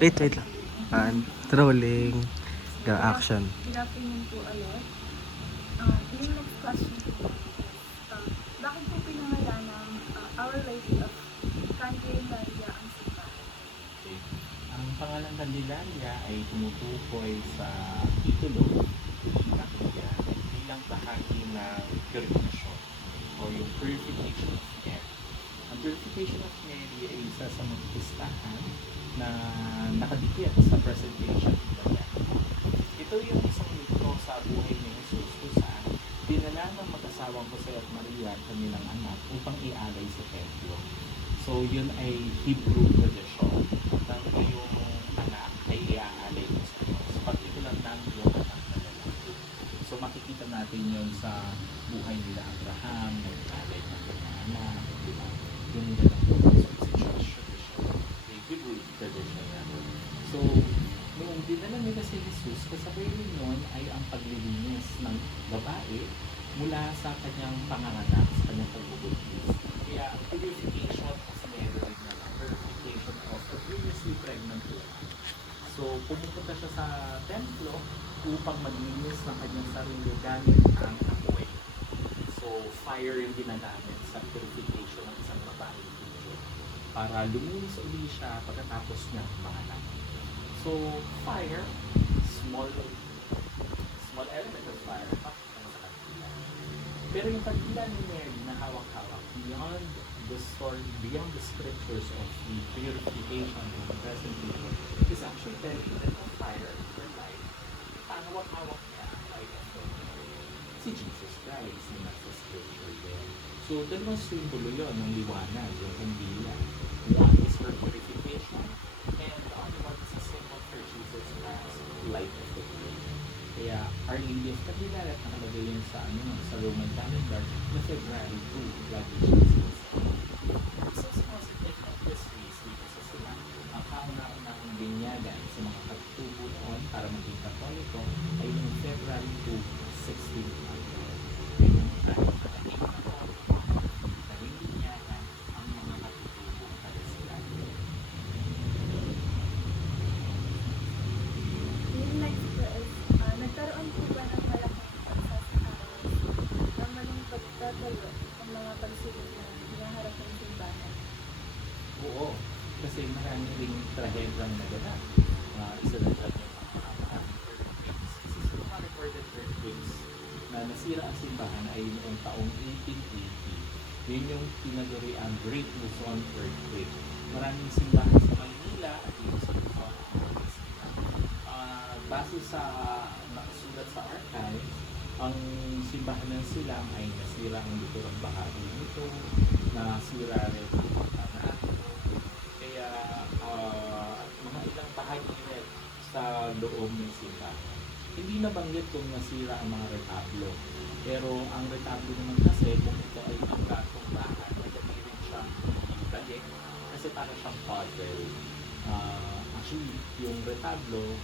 Wait lang. Rolling. Go, action. Good afternoon po ulit. Yung next question po is, bakit po pinangalan ng Our Lady of Candelaria ang simbahan? Okay. Ang pangalang Candelaria ay tumutukoy sa titulo ng Candelaria bilang bahagi ng purification o yung purification of Mary. Ang purification of Mary ay isa sa mga pistahan na nakadikit sa presentation of Maria. Ito yung isang libro sa buhay ni Jesus kung saan dinala ng mag-asawang Jose at Maria at kanilang anak upang ialay sa templo. So yun ay Hebrew tradition. At yung anak ay iaalay mo sa Diyos. Particular lang yung anak na lalaki. So makikita natin yun sa buhay nila Abraham, na ialay ng kanyang anak, di ba? Yung ganang po. So it's a church tradition. A Hebrew tradition yan. So nung dinala nila si Jesus, kasabay rin yun ay ang paglilinis ng babae mula sa kanyang panganganak, sa kanyang pagbubuntis. Kaya purification as meron na purification of a previously pregnant woman. So pumupunta siya sa templo upang maglinis ng kanyang sarili gamit ang apoy. So fire yung ginagamit sa purification ng isang babae para luminis uli siya pagkatapos niya manganak. So fire, small element of fire, pakita sa kandila. Pero yung kandila ni Mary na hawak-hawak, beyond the story, beyond the scriptures of the purification and the presentation, is actually telling that the fire, the light, ang hawak-hawak niya ay si Jesus Christ na nasa scripture din. So dalawang simbolo yun ng liwanag, yung kandila. One is for purification, and the other one is a symbol for Jesus as light of the world. Kaya Our Lady of Candelaria at nakalagay yun sa, sa Roman calendar na February 2, lagi siya sinasabi. So significant of this feast dito sa sila, ang kauna-unahang binyagan sa mga katutubo noon para maging Katoliko ay noong February 2, 1600. Yung naging binyagan ang mga katutubo para sila. Yung next po is, nagkaroon po ba ng malaking pagsasakas na maling pagtatalo ang mga pagsulong na hinaharap ng simbahan? Oo, kasi marami ring trahedyang naganap. Isa na dyan yung mga earthquakes. Isa sa mga recorded earthquakes na nasira ang simbahan ay noong taong 1880. Yun yung tinaguri ang Great Luzon Earthquake. Maraming simbahan sa Maynila at yung sa Luzon. Base sa nakasulat sa archive, ang simbahan ng Silang ay nasira ang liturang bahagi nito, nasira rin ang tanah. Kaya mga ilang bahagi rin sa loob ng simbahan. Hindi nabanggit kung nasira ang mga retablo. Pero ang retablo naman kasi kung ito ay ang gatong bahan, madali rin siyang ibalik kasi para siyang puzzle. Actually, yung retablo,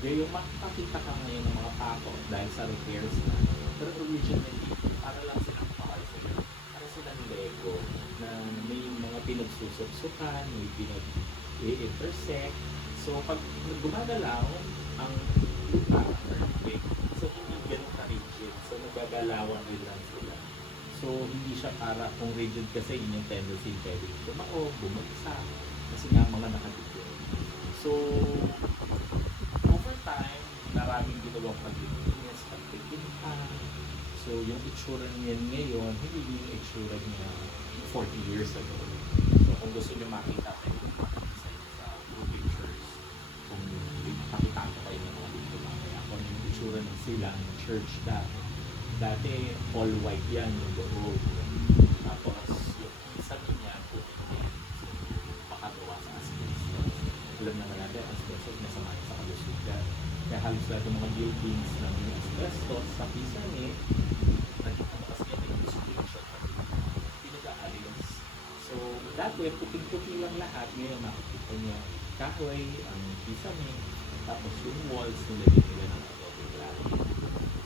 yung makakita ka ngayon ng mga pako dahil sa repairs na. Pero originally, para lang silang puzzle. Para silang Lego na may mga pinagsusupsukan, may pinag-intersect. So, pag gumagalaw ang lupa, earthquake, so hindi ganun ka-rigid. So, nagagalawan rin lang sila. So, hindi siya para kung rigid kasi yun yung tendency pwedeng bumaog, bumagsak. Kasi nga mga nakadikit. So, over time, maraming ginawang paglilinis, pagpipinta. So, yung itsura niya ngayon, hindi yung itsura niya 40 years ago. So, kung gusto niyo makita kayo, sa pictures, kung makita ko kayo ng mga dito mamaya, kung yung itsura ng silang church dati. Dati, all white yan yung loob. Tapos, yung isa niya, puting yan. So, makagawa sa asbestos. Alam naman natin, asbestos masama sa kalusugan. Kaya halos lahat ng mga buildings na may asbestos sa pisangit, nakita mo kasi yan may insulation at pinag-aalis. So, dati, puting-puti lang lahat. Ngayon, nakikita niyo kahoy, ang pisangit, tapos yung walls, nilagay nila ng adobe cladding.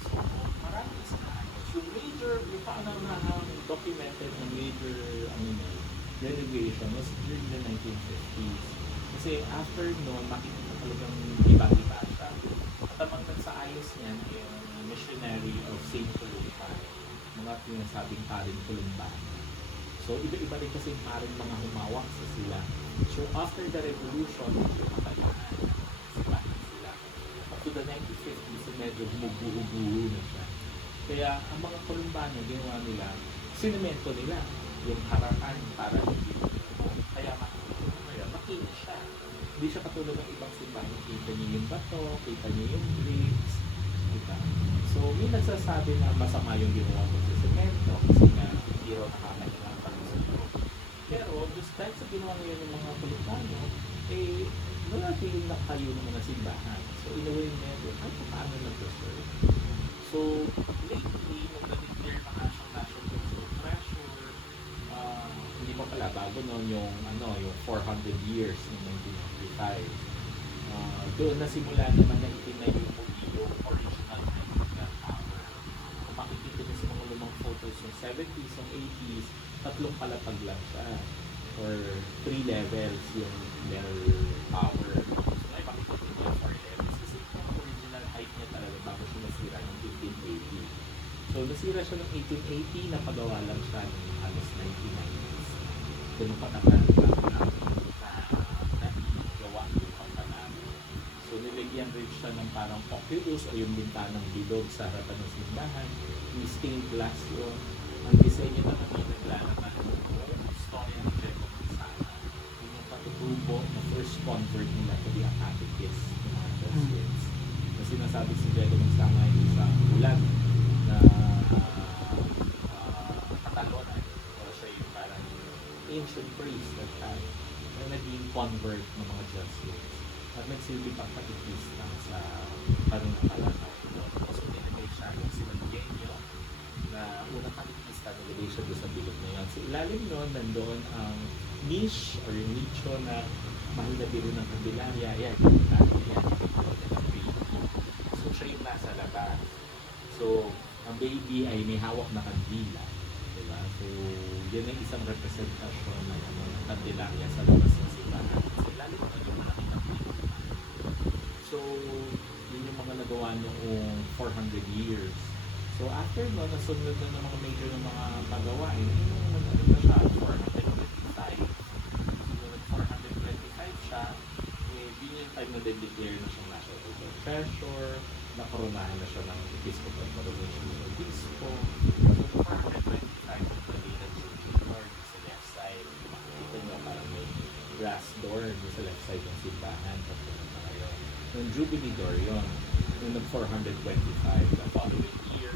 So, marami sa ayos. Yung major, yung paanarahang documented na major renovation was during the 1950s. Kasi after noon, makikita talagang iba-iba siya. At ang mga nagsaayos niyan ay yung missionary of St. Columba, mga pinasabing paring Columbano. So, iba-iba rin kasi paring mga humawak sa sila. So, after the revolution, medyo matalaan sila. Up to the 1950s, so medyo humubuho-buho na siya. Kaya, ang mga Columbano, ginawa nila, sinemento nila yung harapan para hindi kaya makinis siya. Hindi siya katulad ng ibang simbahan. Kita niyo yung bato, kita niyo yung bricks, kita. So, may nagsasabi na masama yung ginawa mo sa semento kasi nga hindi raw nakakailangan para sa loob. Pero, just dahil sa ginawa ngayon ng mga Pilipino, eh, nalating na kayo ng mga simbahan. So, in a way, medyo, kahit paano nag-preserve. So, lately, nung na-declare na nga siyang National Cultural Treasure, hindi pa pala, bago noon yung, yung 400 years ng 1995. Doon nasimula naman na itinayo mo yung original Nightingale Tower. Kung makikita niyo sa mga lumang photos yung 70s, yung 80s, tatlong palapag lang siya. Or 3 levels yung bell tower. So, ay makikita niyo yung 4 levels. Kasi yung original height niya talaga bago siya nasira ng 1880. So, nasira siya ng 1880, napagawa lang siya ng halos 1990s. Ganun patagal na gawa yung pagkanami. So, nilagyan rin siya ng parang oculus o yung bintanang bilog sa harapan ng simbahan. Yung stained glass yun. Ang disenyo na naman naglalaman yung story ng Jacob Quezada. Yung patutubo na first convert nila to be a catechist ng mga Jesuits. Kasi sinasabi si Jacob Quezada ay isang bulag na Catalonan o siya yung parang ancient priest at time na naging convert ng mga Jesuits at nagsilbi pang katikista sa panunakalan na ito. So nilagay siya yung sinagyenyo na unang katikista, nilagay siya doon sa bilog na yun. So ilalim nun, nandoon ang niche or yung nicho na mahal na biro ng Candelaria. Yan, so siya yung nasa labas. So ang baby ay may hawak na kandila. Diba? So, yan ay isang representasyon ng Candelaria sa labas ng simbahan. Kasi lalo na yung malaki kandila. So, yun yung mga nagawa noong 400 years. So, after no, nasunod na ng mga major ng mga pagawain, yung nag-ano na siya, 425. So, 425 siya, eh, yun yung time na declare na siyang National Cultural Treasure, nakoronahan na siya ng Episcopal Coronation ng Obispo. So, 425 naging nag-Jubilee sa left side. Makikita nyo parang may brass door sa left side ng simbahan. Yung Jubilee door yun. Yung nag-425. The following year,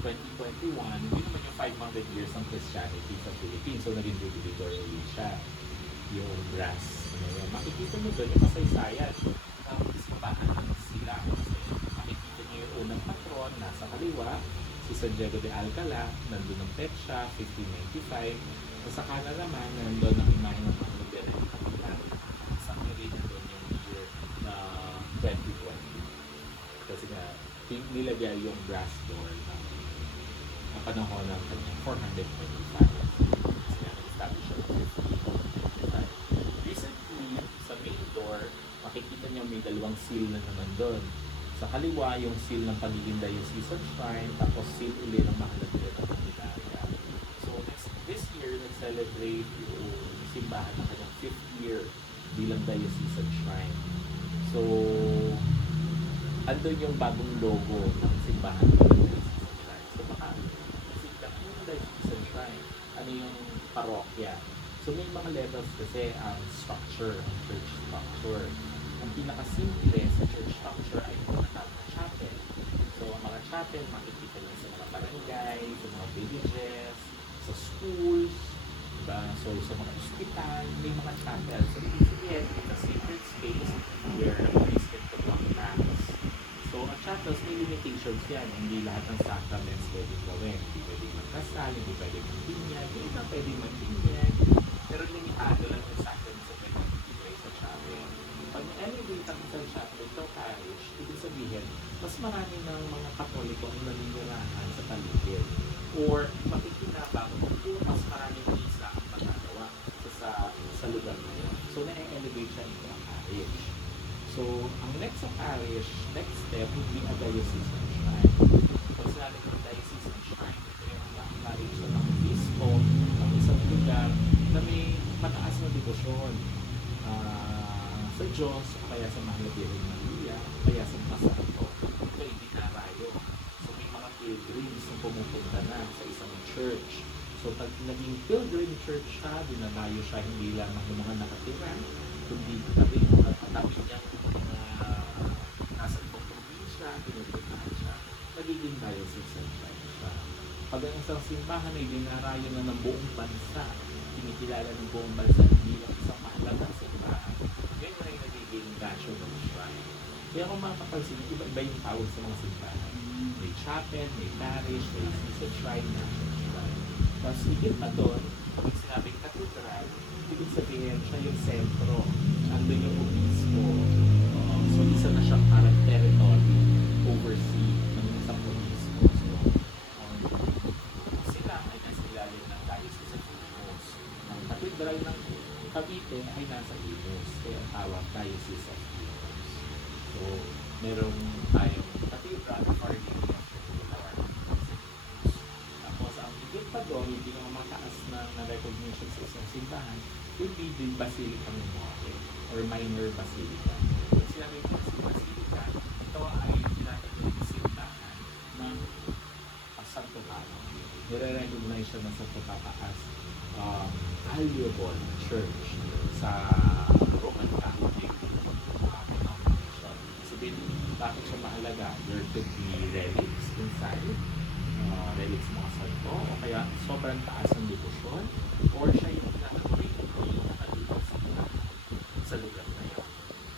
2021, hindi naman yung 500 years ng Christianity sa Philippines. So, naging Jubilee door ulit siya. Yung brass. Makikita nyo doon yung kasaysayan. Simbahan ng sila. Kasi makikita niyo yung unang patron, nasa kaliwa, si San Diego de Alcala, nandun ang petsa, 1595. Sa kanan naman, nandun ang imahe ng mga Libera ng Kapitan. Sa kiri, nandun yung year na 2020. Kasi nga, nilagay yung brass door na panahon ng kanyang 425. Kasi nga, nag-establish siya ng 1525. Recently, sa main door, makikita niyo may dalawang seal na naman doon. Sa kaliwa, yung seal ng pagiging Diocesan Shrine, tapos seal uli ng mahal na biro ng Candelaria. So, this year, nag-celebrate yung simbahan ng kanyang 5th year bilang Diocesan Shrine. So, andun yung bagong logo ng simbahan ng Diocesan Shrine. So, baka nasita, ano yung Diocesan Shrine? Ano yung parokya? So, may mga levels kasi ang structure, ang church structure. Ang pinakasimple sa church structure ay yung tinatawag na chapel. So, ang mga chapel, makikita nyo sa mga barangay, sa mga villages, sa schools, diba? So, sa mga hospital, may mga chapel. So, ibig sabihin, it's a sacred space where a priest can conduct mass. So, ang chapels, may limitations yan. Hindi lahat ng sacraments pwedeng gawin. Hindi pwedeng magkasal, hindi pwedeng magbinyag, hindi iba pwedeng magbinyag. Pero limitado lang yung sacraments sa pwedeng ibigay sa chapel. Pag anyway, isang chapel, itong parish, ibig sabihin, mas marami ng mga Katoliko ang naninirahan sa paligid. Or makikinabang kung mas maraming isa ang magagawa sa lugar na yun. So, ang next sa parish, next step would be a diocesan shrine. Pag sinabi ng diocesan shrine, ito yung nakakari siya ng obispo ng isang lugar na may mataas na debosyon sa Diyos, o kaya sa Mahal na Birhen Maria, o kaya sa mga santo. Ito ay dinarayo. So, may mga pilgrims na pumupunta na sa isang church. So, pag naging pilgrim church siya, dinarayo siya hindi lamang ng mga nakatira, kundi pati yung mga katabi niyang mga nasa ibang probinsya, pinupuntahan siya, nagiging diocesan shrine siya. Pag ang isang simbahan ay dinarayo na ng buong bansa, kinikilala ng buong bansa bilang isang mahalagang simbahan, ganyan ay nagiging national shrine. Kaya kung mapapansin, iba-iba yung tawag sa mga simbahan. May chapel, may parish, may diocesan shrine, national shrine. Tapos higit pa doon, pag sinabing cathedral, ibig sabihin siya yung sentro. Andun yung obispo. So isa na siyang parang territory oversee ng isang obispo. So sila ay nasa ilalim ng Diocese of Imus. Ang cathedral ng Cavite ay nasa Imus. Kaya ang tawag Diocese of Imus. So merong tayong cathedral or tapos ang higit pa doon, yung pinakamataas na recognition sa isang simbahan would be the Basilica Minore or Minor Basilica. Kung sinabi ko si Basilica, ito ay tinatawag simbahan ng Santo Papa. Nire-recognize siya ng Santo Papa as valuable church sa Roman Catholic denomination. Sabihin, bakit siya mahalaga? There could be relics inside, relics mga santo, o kaya sobrang taas ng debosyon, or siya yung pinaka-great sa lugar na yun.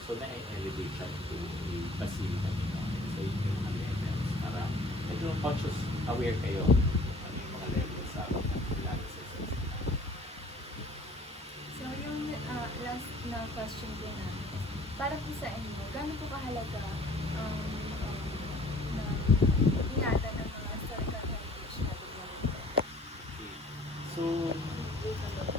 So, na-elevate siya into a basilica minor. So, yun yung mga levels. Para medyo conscious, aware kayo ano yung mga levels sa pagkakilala sa isang simbahan. So, yung last na question din namin is, para po sa inyo, gaano po kahalaga